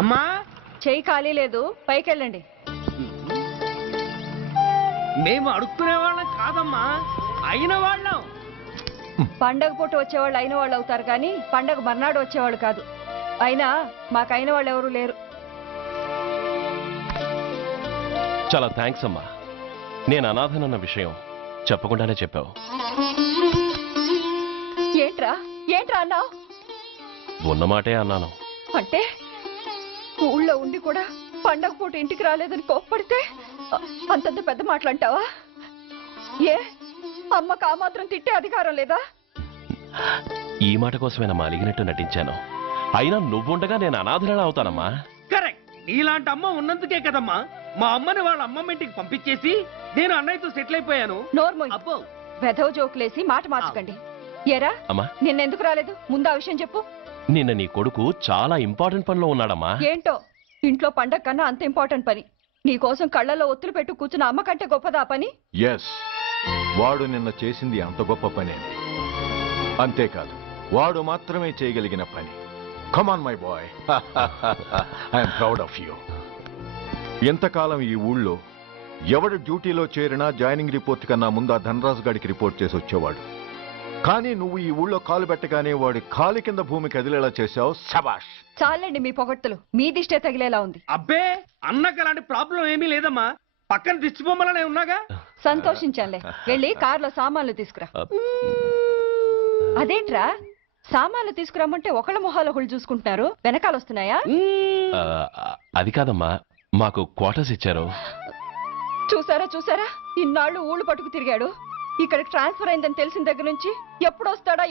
అమ్మా చెయ్యి ఖాళీ లేదు, పైకి వెళ్ళండి. మేము అడుక్కునే వాళ్ళం కాదమ్మా, అయిన వాళ్ళం. పండగ పూట వచ్చేవాళ్ళు అయిన వాళ్ళు అవుతారు కానీ పండగ మర్నాడు వచ్చేవాళ్ళు కాదు. అయినా మాకు అయిన వాళ్ళు ఎవరు లేరు. చాలా థ్యాంక్స్ అమ్మా. నేను అనాథనన్న విషయం చెప్పకుండానే చెప్పావు. ఏంట్రా ఏంట్రా అన్నావు? ఉన్నమాటే అన్నాను. అంటే ఊళ్ళో ఉండి కూడా పండగ పూట ఇంటికి రాలేదని కోప్పడితే అంతంత పెద్ద మాటలంటావా? ఏ అమ్మకు ఆ మాత్రం తిట్టే అధికారం లేదా? ఈ మాట కోసమేనమ్మా అలిగినట్టు నటించాను. అయినా నువ్వుండగా నేను అనాథనలా అవుతానమ్మా. కరెక్ట్. నీలాంటి అమ్మ ఉన్నందుకే కదమ్మా మా అమ్మని వాళ్ళ అమ్మమ్మ ఇంటికి పంపించేసి నేను అన్నయ్యతో సెటిల్ అయిపోయాను. నోర్మోయ్, అబ్బో వెధవ జోకులేసి మాట మార్చకండి. ఏరా అమ్మా, నిన్నెందుకు రాలేదు? ముందు ఆ విషయం చెప్పు. నిన్న నీ కొడుకు చాలా ఇంపార్టెంట్ పనిలో ఉన్నాడమ్మా. ఏంటో ఇంట్లో పండగ కన్నా అంత ఇంపార్టెంట్ పని. నీకోసం కళ్ళల్లో ఒత్తులు పెట్టు కూర్చున్న అమ్మ కంటే గొప్పదా పని? ఎస్, వాడు నిన్న చేసింది అంత గొప్ప పనే. అంతేకాదు, వాడు మాత్రమే చేయగలిగిన పని. Come on my boy, I'm proud of you. ఎంతకాలం ఈ ఊళ్ళో ఎవడు డ్యూటీలో చేరినా జాయినింగ్ రిపోర్ట్ కన్నా ముందు ఆ ధనరాజు గారికి రిపోర్ట్ చేసి వచ్చేవాడు. కానీ నువ్వు ఈ ఊళ్ళో కాలు పెట్టగానే వాడి కాలు కింద భూమి కదిలేలా చేశావు. శబాష్. చాలండి మీ పొగడ్తలు, మీ దిష్టే తగిలేలా ఉంది. అబ్బే అన్నకు అలాంటి ప్రాబ్లం ఏమీ లేదమ్మా, పక్కన దిష్టి బొమ్మలనే ఉన్నాగా. సంతోషించాలే. వెళ్ళి కారులో సామాన్లు తీసుకురా. అదేంట్రా సామాన్లు తీసుకురామంటే ఒకళ్ళ మొహాలు ఒకళ్ళు చూసుకుంటున్నారు, వెనకాల వస్తున్నాయా? అది కాదమ్మా, మాకు క్వార్టర్స్ ఇచ్చారు. చూసారా చూసారా, ఇన్నాళ్ళు ఊళ్ళు పట్టుకు తిరిగాడు. ఇక్కడికి ట్రాన్స్ఫర్ అయిందని తెలిసిన దగ్గర నుంచి ఎప్పుడొస్తాడా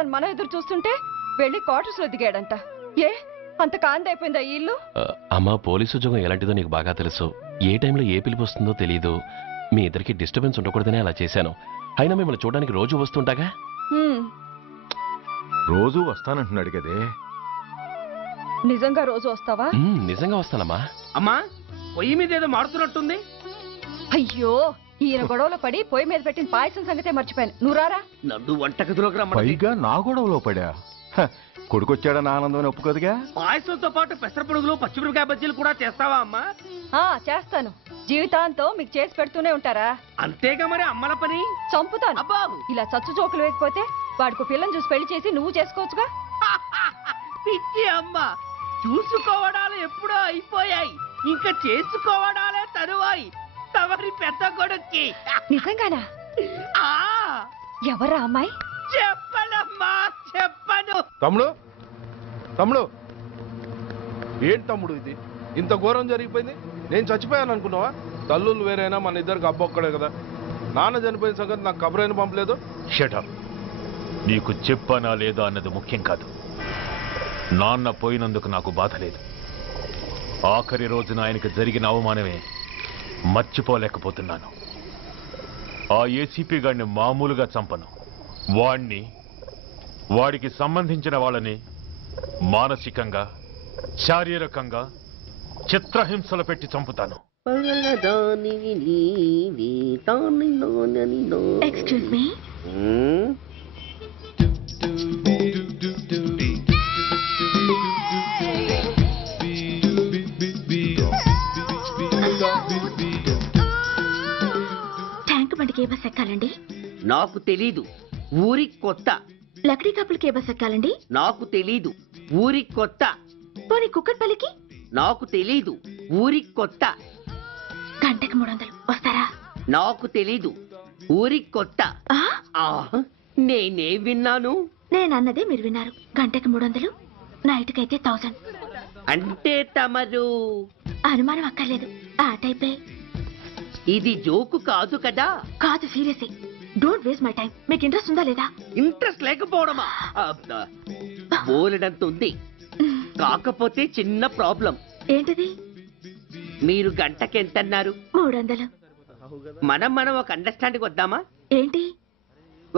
అని మనం ఎదురు చూస్తుంటే వెళ్ళి క్వార్టర్స్ లో దిగాడంట. ఏ అంత కాందైపోయిందా ఈ ఇల్లు? అమ్మా, పోలీసు ఉద్యోగం ఎలాంటిదో నీకు బాగా తెలుసు. ఏ టైంలో ఏ పిలుపు వస్తుందో తెలియదు. మీ ఇద్దరికి డిస్టర్బెన్స్ ఉండకూడదనే అలా చేశాను. అయినా మిమ్మల్ని చూడడానికి రోజు వస్తుంటాగా. రోజు వస్తానంటున్నాడు కదే. నిజంగా రోజు వస్తావా? నిజంగా వస్తానమ్మా. అమ్మా పొయ్యి మీద ఏదో మారుతున్నట్టుంది. అయ్యో, ఈయన గొడవలో పడి పొయ్యి మీద పెట్టిన పాయసం సంగతే మర్చిపోయాను. నువ్వు రారా. నన్ను వంటగదిలోకి రమ్మని. పైగా నా గొడవలో పడా. కొడుకొచ్చాడని ఆనందం ఒప్పుకోదుగా. పాయసంతో పాటు పెసరపొడుగులు పచ్చిమిరపకాయ బజ్జీలు కూడా చేస్తావా అమ్మా? చేస్తాను. జీవితాంతో మీకు చేసి పెడుతూనే ఉంటారా? అంతేగా మరి అమ్మల పని. చంపుతాను. అబ్బా ఇలా చచ్చు జోకులు వేయకపోతే వాడికి పిల్లని చూసి పెళ్లి చేసి నువ్వు చేసుకోవచ్చుగా. పిచ్చి అమ్మ, చూసుకోవడాలు ఎప్పుడో అయిపోయాయి, ఇంకా చేసుకోవడాలే తరువాయి తమరి పెద్ద కొడుక్కి. నిజంగానా? ఎవరా అమ్మాయి? చెప్పనమ్మా, చెప్పను. తమ్ముడు ఏంటి తమ్ముడు ఇది? ఇంత ఘోరం జరిగిపోయింది. నేను చచ్చిపోయాను అనుకున్నావా? తల్లులు వేరైనా మన ఇద్దరికి అబ్బొక్కడే కదా. నాన్న చనిపోయిన సంగతి నాకు కబరైన పంపలేదు. షటప్. నీకు చెప్పనా లేదా అన్నది ముఖ్యం కాదు. నాన్న పోయినందుకు నాకు బాధ లేదు. ఆఖరి రోజున ఆయనకు జరిగిన అవమానమే మర్చిపోలేకపోతున్నాను. ఆ ఏసీపీ గారిని మామూలుగా చంపను. వాడికి సంబంధించిన వాళ్ళని మానసికంగా, శారీరకంగా చిత్రహింసలు పెట్టి చంపుతాను. Excuse me. ట్యాంక్ బండికి ఏ బస్ ఎక్కాలండి? నాకు తెలీదు, ఊరి కొత్త. లక్డీ కప్పులకి ఏ బస్ ఎక్కాలండి? నాకు తెలీదు, ఊరి కొత్త. పోనీ కుక్కట్పల్లికి? నాకు తెలీదు, ఊరి కొత్త. గంటకి 300 వస్తారా? నాకు తెలీదు, ఊరి కొత్త. నేనే విన్నాను. నేనన్నదే మీరు విన్నారు. గంటకి 300, నైట్కైతే 1000. అంటే తమరు? అనుమానం అక్కర్లేదు, ఆ టైపే. ఇది జోకు కాదు కదా? కాదు, serious. Don't waste my time. మీకు ఇంట్రెస్ట్ ఉందా లేదా? ఇంట్రెస్ట్ లేకపోవడమా? బోలెడంత ఉంది. కాకపోతే చిన్న ప్రాబ్లం. ఏంటిది? మీరు గంటకి ఎంత అన్నారు? 300. మనం ఒక అండర్స్టాండింగ్ వద్దామా? ఏంటి?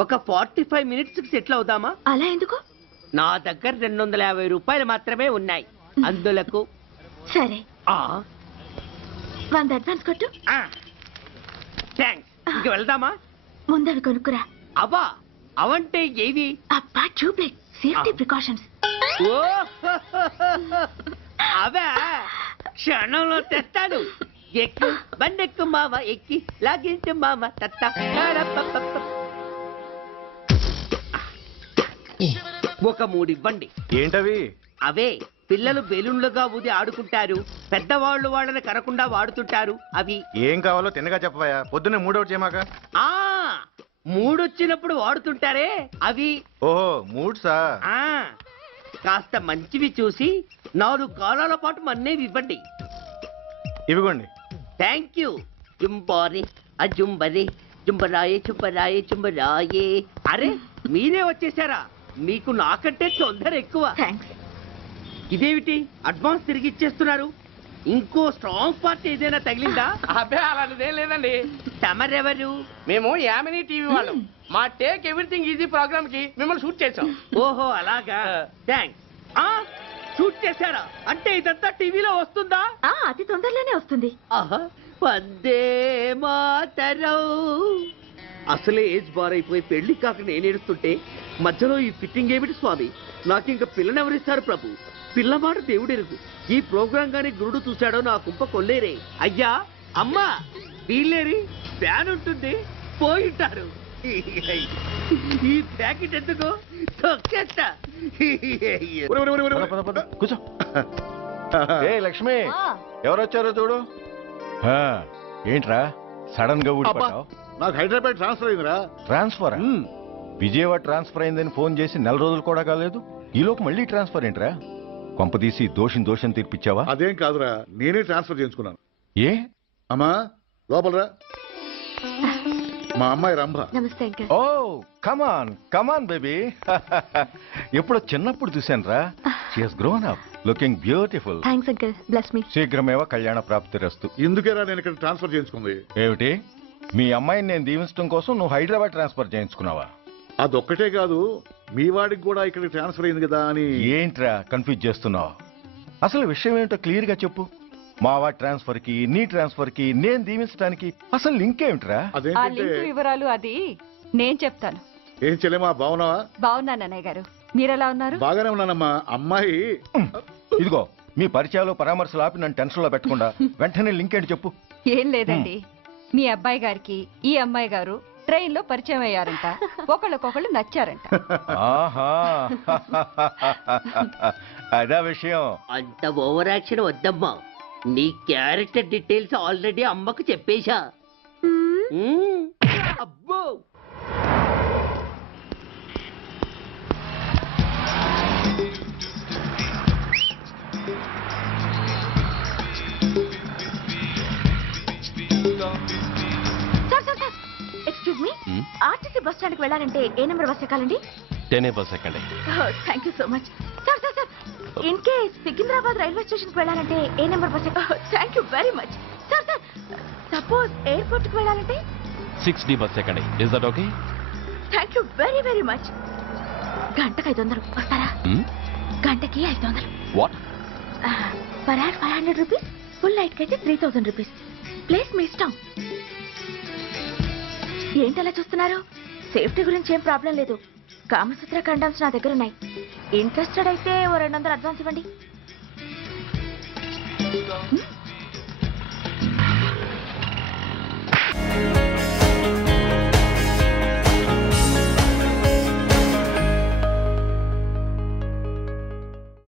ఒక 45 మినిట్స్ కి సెటిల్ అవుదామా? అలా ఎందుకు? నా దగ్గర 250 రూపాయలు మాత్రమే ఉన్నాయి. అందులకు సరే, 100 అడ్వాన్స్ కొట్టు. థ్యాంక్స్. ఇంక వెళ్దామా? ముందవి కొనుక్కురా. అబ్బా, అవంటే ఏవి? అబ్బా, ట్యూబ్లైట్. Safety precautions. ఓ అవే క్షణంలో తెస్తాను. ఎక్కు బండెక్కు మామ, ఎక్కి లాగించు మామ తత్త. ఒక 3 ఇవ్వండి. ఏంటవి? అవే పిల్లలు బెలూన్లుగా ఊది ఆడుకుంటారు, పెద్దవాళ్ళు వాళ్ళని కరకుండా వాడుతుంటారు అవి. ఏం కావాలో తిన్నగా చెప్పవయ్యా, పొద్దున్నే మూడోటి చేయమాక. ఆ 3 వచ్చినప్పుడు వాడుతుంటారే అవి. ఓహో మూడ్సా? ఆ కాస్త మంచివి చూసి 4 కాలాల పాటు మన్నేవి ఇవ్వండి. ఇవిగోండి. Thank you. జుంబారే అజుంబరే జుంబరాయే చుంబరాయే చుంబరాయే. అరే మీరే వచ్చేసారా? మీకు నాకంటే తొందర ఎక్కువ. థ్యాంక్స్. ఇదేమిటి అడ్వాన్స్ తిరిగి ఇచ్చేస్తున్నారు? ఇంకో స్ట్రాంగ్ పార్ట్ ఏదైనా తగిలిందా? అబ్బే అలాంటిదేం లేదండి. తమరెవరు? మేము యామినీ టీవీ వాళ్ళం. మా టేక్ ఎవ్రీథింగ్ ఈజీ ప్రోగ్రామ్ కి మిమ్మల్ని షూట్ చేసాం. ఓహో అలాగా, థ్యాంక్స్. షూట్ చేశారా? అంటే ఇదంతా టీవీలో వస్తుందా? అతి తొందరలోనే వస్తుంది. ఆహా వందే మాతరం. అసలే ఏజ్ బార్ అయిపోయి పెళ్లి కాక నేను ఏడుస్తుంటే మధ్యలో ఈ ఫిట్టింగ్ ఏమిటి స్వామి? నాకు ఇంకా పిల్లనెవరిస్తారు ప్రభు? పిల్లవాడు దేవుడెరుగు. ఈ ప్రోగ్రాం గాని గురుడు చూశాడో నా కుంప కొల్లేరే. అయ్యా అమ్మా వీళ్ళేరి ఫ్యాన్ ఉంటుంది పోయింటారు. ఈ ప్యాకెట్ ఎందుకు తొక్కేస్తా. పద, పద. కూర్చో. ఏ లక్ష్మి, ఎవరొచ్చారో చూడు. ఏంట్రా సడన్ గా ఊడిపడ్డావు? నాకు హైదరాబాద్ ట్రాన్స్ఫర్ అయిందిరా. ట్రాన్స్ఫర్? విజయవాడ ట్రాన్స్ఫర్ అయిందని ఫోన్ చేసి 4 రోజులు కూడా కాలేదు. ఈలోపు మళ్ళీ ట్రాన్స్ఫర్ ఏంట్రా? కొంపదీసి దోషం తీర్పిచ్చావా? అదేం కాదురా, నేనే ట్రాన్స్ఫర్ చేయించుకున్నాను. ఏ? అమ్మా లోపలరా. మా అమ్మాయి రంభ. నమస్తే అంకల్. ఓ కమాన్ బేబీ. ఎప్పుడో చిన్నప్పుడు చూశాను రా. She has grown up, looking beautiful. Thanks uncle, bless me. శీఘ్రమేవ కళ్యాణ ప్రాప్తిరస్తు. ఇందుకేరా నేను ఇక్కడ ట్రాన్స్ఫర్ చేయించుకుంది. ఏమిటి? మీ అమ్మాయిని నేను దీవించడం కోసం నువ్వు హైదరాబాద్ ట్రాన్స్ఫర్ చేయించుకున్నావా? అదొక్కటే కాదు, మీ వాడికి కూడా ఇక్కడ ట్రాన్స్ఫర్ అయింది కదా అని. ఏంట్రా కన్ఫ్యూజ్ చేస్తున్నావు? అసలు విషయం ఏంటో క్లియర్ గా చెప్పు. మా వాడి ట్రాన్స్ఫర్ కి నీ ట్రాన్స్ఫర్ కి నేను దీవించడానికి అసలు లింక్ ఏమిట్రా? ఆ అదేంటంటే లింక్ వివరాలు అది నేను చెప్తాను. ఏం చెల్లెమా బాగున్నావా? బాగున్నాను అన్నయ్య గారు, మీరెలా ఉన్నారు? బాగానే ఉన్నానమ్మా. అమ్మాయి ఇదిగో మీ పరిచయాలు పరామర్శలు ఆపి నన్ను టెన్షన్ లో పెట్టకుండా వెంటనే లింక్ ఏంటి చెప్పు. ఏం లేదండి, మీ అబ్బాయి గారికి ఈ అమ్మాయి గారు ట్రైన్ లో పరిచయం అయ్యారంట. ఒకళ్ళకొకళ్ళు నచ్చారంట. ఆహా అదా విషయం. అంత ఓవర్ యాక్షన్ వద్దమ్మా. నీ క్యారెక్టర్ డీటెయిల్స్ ఆల్రెడీ అమ్మకు చెప్పేశా. అబ్బో excuse me, RTC bus stand కి వెళ్ళాలంటే ఏ నెంబర్ బస్ ఎక్కాలండి? 10 బస్ ఎక్కండి. Thank you so much. Sir sir sir, in case Secunderabad railway station కి వెళ్ళాలంటే ఏ నెంబర్ బస్ ఎక్కాలి? Thank you very much. Sir sir, suppose airport కి వెళ్ళాలంటే 6D బస్ ఎక్కండి. Is that okay? Thank you very very much. గంటకి 500 వస్తారా? గంటకి 500. What? Per hour 500 rupees, full night కి అయితే 3000 రూపీస్. ప్లేస్ మీ ఇష్టం. ఏంటలా చూస్తున్నారు? సేఫ్టీ గురించి ఏం ప్రాబ్లం లేదు. కామసూత్ర కండమ్స్ నా దగ్గర ఉన్నాయి. ఇంట్రెస్టెడ్ అయితే ఓ 200 అడ్వాన్స్ ఇవ్వండి.